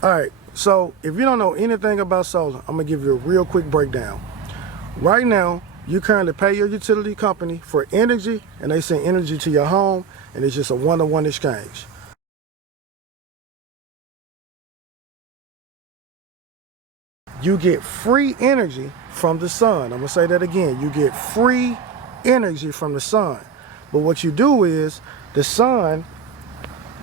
All right, so if you don't know anything about solar, I'm gonna give you a real quick breakdown. Right now, you currently pay your utility company for energy, and they send energy to your home, and it's just a one-to-one exchange. You get free energy from the sun. I'm gonna say that again. You get free energy from the sun. But what you do is the sun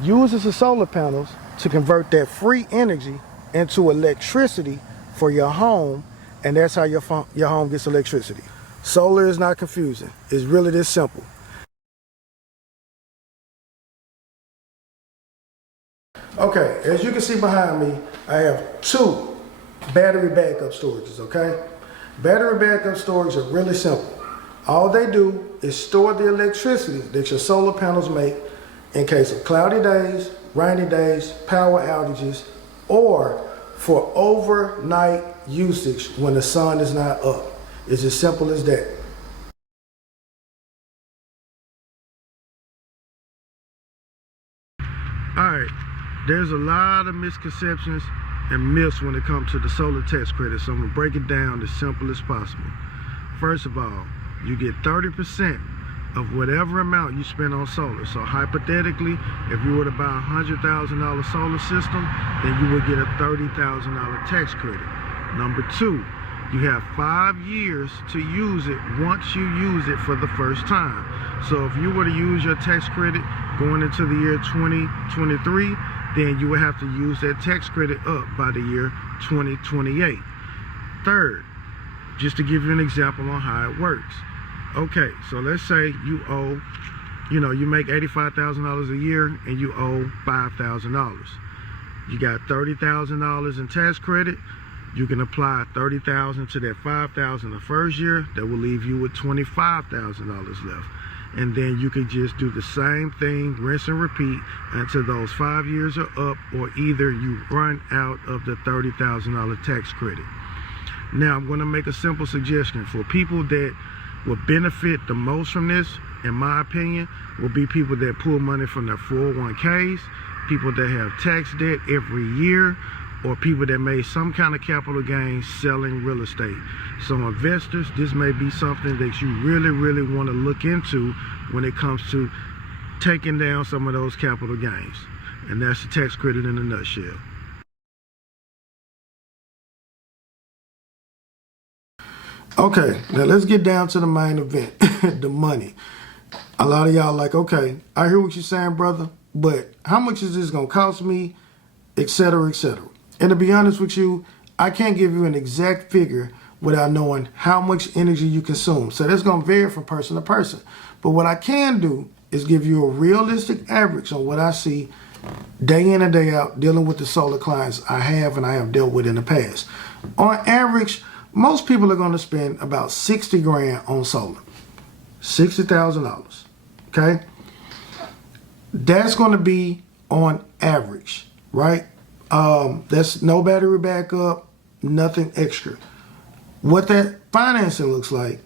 uses the solar panels to convert that free energy into electricity for your home, and that's how your home gets electricity. Solar is not confusing. It's really this simple. Okay, as you can see behind me, I have two battery backup storages, okay? Battery backup storage are really simple. All they do is store the electricity that your solar panels make in case of cloudy days, rainy days, power outages, or for overnight usage when the sun is not up. It's as simple as that. All right, there's a lot of misconceptions and myths when it comes to the solar tax credit, so I'm gonna break it down as simple as possible. First of all, you get 30% of whatever amount you spend on solar. So hypothetically, if you were to buy a $100,000 solar system, then you would get a $30,000 tax credit. Number two, you have 5 years to use it once you use it for the first time. So if you were to use your tax credit going into the year 2023, then you would have to use that tax credit up by the year 2028. Third, just to give you an example on how it works. Okay, so let's say you owe, you make $85,000 a year and you owe $5,000. You got $30,000 in tax credit. You can apply $30,000 to that $5,000 the first year. That will leave you with $25,000 left. And then you can just do the same thing, rinse and repeat until those 5 years are up, or either you run out of the $30,000 tax credit. Now, I'm going to make a simple suggestion for people that will benefit the most from this, in my opinion, will be people that pull money from their 401ks, people that have tax debt every year, or people that made some kind of capital gain selling real estate. So investors, this may be something that you really, really want to look into when it comes to taking down some of those capital gains. And that's the tax credit in a nutshell. Okay, now let's get down to the main event, the money. A lot of y'all like, okay, I hear what you're saying, brother, but how much is this gonna cost me, et cetera, et cetera. And to be honest with you, I can't give you an exact figure without knowing how much energy you consume. So that's gonna vary from person to person. But what I can do is give you a realistic average on what I see day in and day out dealing with the solar clients I have and I have dealt with in the past. On average, most people are going to spend about 60 grand on solar, $60,000, okay? That's going to be on average, right? That's no battery backup, nothing extra. What that financing looks like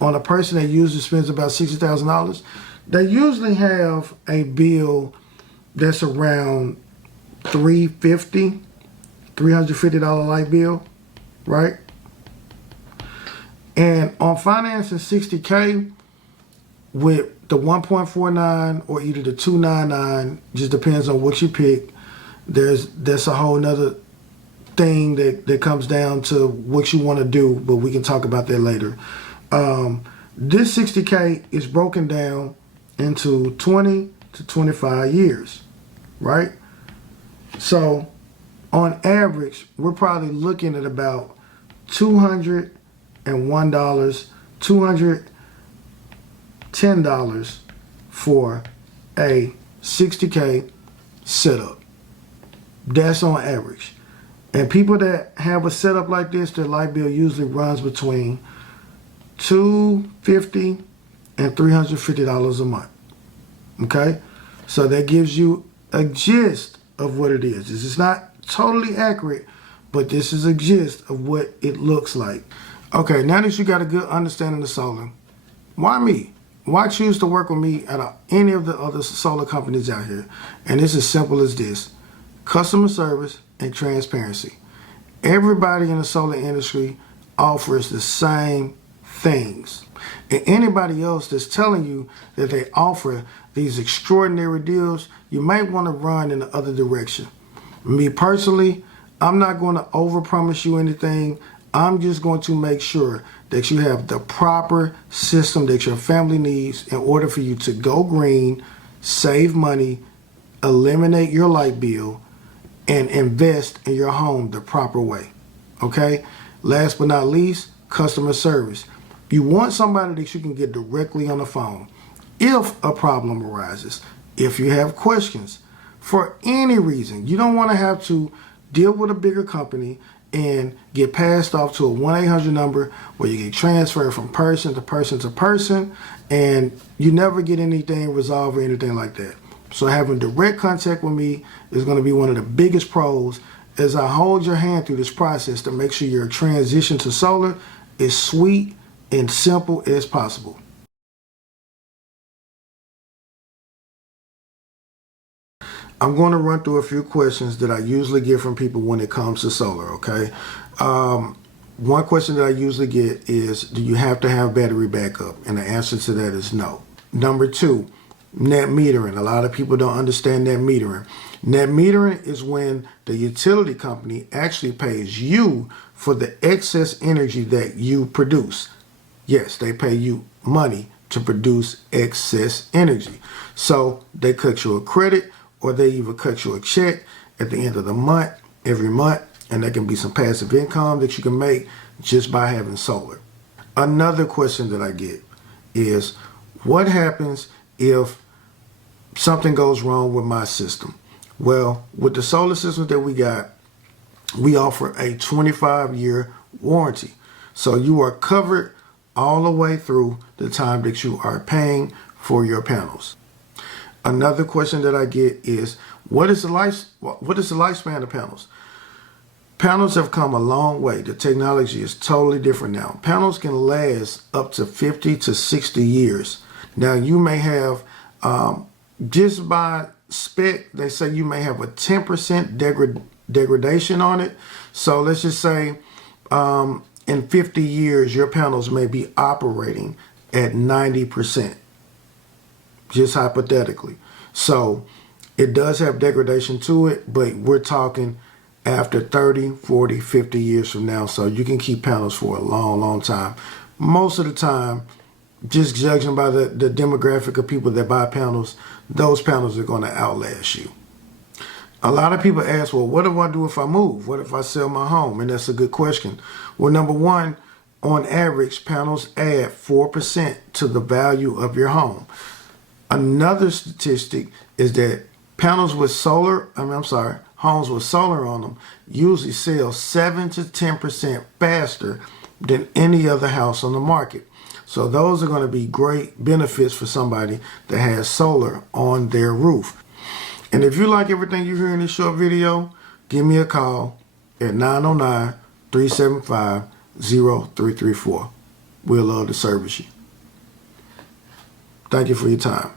on a person that usually spends about $60,000, they usually have a bill that's around $350 light bill, right? And on financing 60K with the 1.49 or either the 299, just depends on what you pick. That's a whole nother thing that comes down to what you want to do, but we can talk about that later. This 60K is broken down into 20 to 25 years, right? So on average, we're probably looking at about $201, $210 for a 60K setup. That's on average. And people that have a setup like this, their light bill usually runs between $250 and $350 a month. Okay? So that gives you a gist of what it is. This is not totally accurate, but this is a gist of what it looks like. Okay, now that you got a good understanding of solar, why me? Why choose to work with me out of any of the other solar companies out here? And it's as simple as this. Customer service, and transparency. Everybody in the solar industry offers the same things. And anybody else that's telling you that they offer these extraordinary deals, you might want to run in the other direction. Me personally, I'm not going to overpromise you anything. I'm just going to make sure that you have the proper system that your family needs in order for you to go green, save money, eliminate your light bill, and invest in your home the proper way. Okay? Last but not least, customer service. You want somebody that you can get directly on the phone if a problem arises, if you have questions, for any reason. You don't want to have to deal with a bigger company and get passed off to a 1-800 number where you get transferred from person to person to person and you never get anything resolved or anything like that. So having direct contact with me is going to be one of the biggest pros as I hold your hand through this process to make sure your transition to solar is sweet and simple as possible. I'm going to run through a few questions that I usually get from people when it comes to solar, okay? One question that I usually get is, do you have to have battery backup? And the answer to that is no. Number two, net metering. A lot of people don't understand net metering. Net metering is when the utility company actually pays you for the excess energy that you produce. Yes, they pay you money to produce excess energy. So they cut you a credit or they even cut you a check at the end of the month, every month, and there can be some passive income that you can make just by having solar. Another question that I get is, what happens if something goes wrong with my system? Well, with the solar system that we got, we offer a 25-year warranty. So you are covered all the way through the time that you are paying for your panels. Another question that I get is, what is the lifespan of panels? Panels have come a long way. The technology is totally different now. Panels can last up to 50 to 60 years. Now you may have, just by spec, they say you may have a 10% degradation on it. So let's just say in 50 years, your panels may be operating at 90%. Just hypothetically. So it does have degradation to it, but we're talking after 30, 40, 50 years from now. So you can keep panels for a long, long time. Most of the time, just judging by the demographic of people that buy panels, those panels are going to outlast you. A lot of people ask, well, what do I do if I move? What if I sell my home? And that's a good question. Well, number one, on average, panels add 4% to the value of your home. Another statistic is that homes with solar on them usually sell 7 to 10% faster than any other house on the market. So those are going to be great benefits for somebody that has solar on their roof. And if you like everything you hear in this short video, give me a call at 909-375-0334. We'll love to service you. Thank you for your time.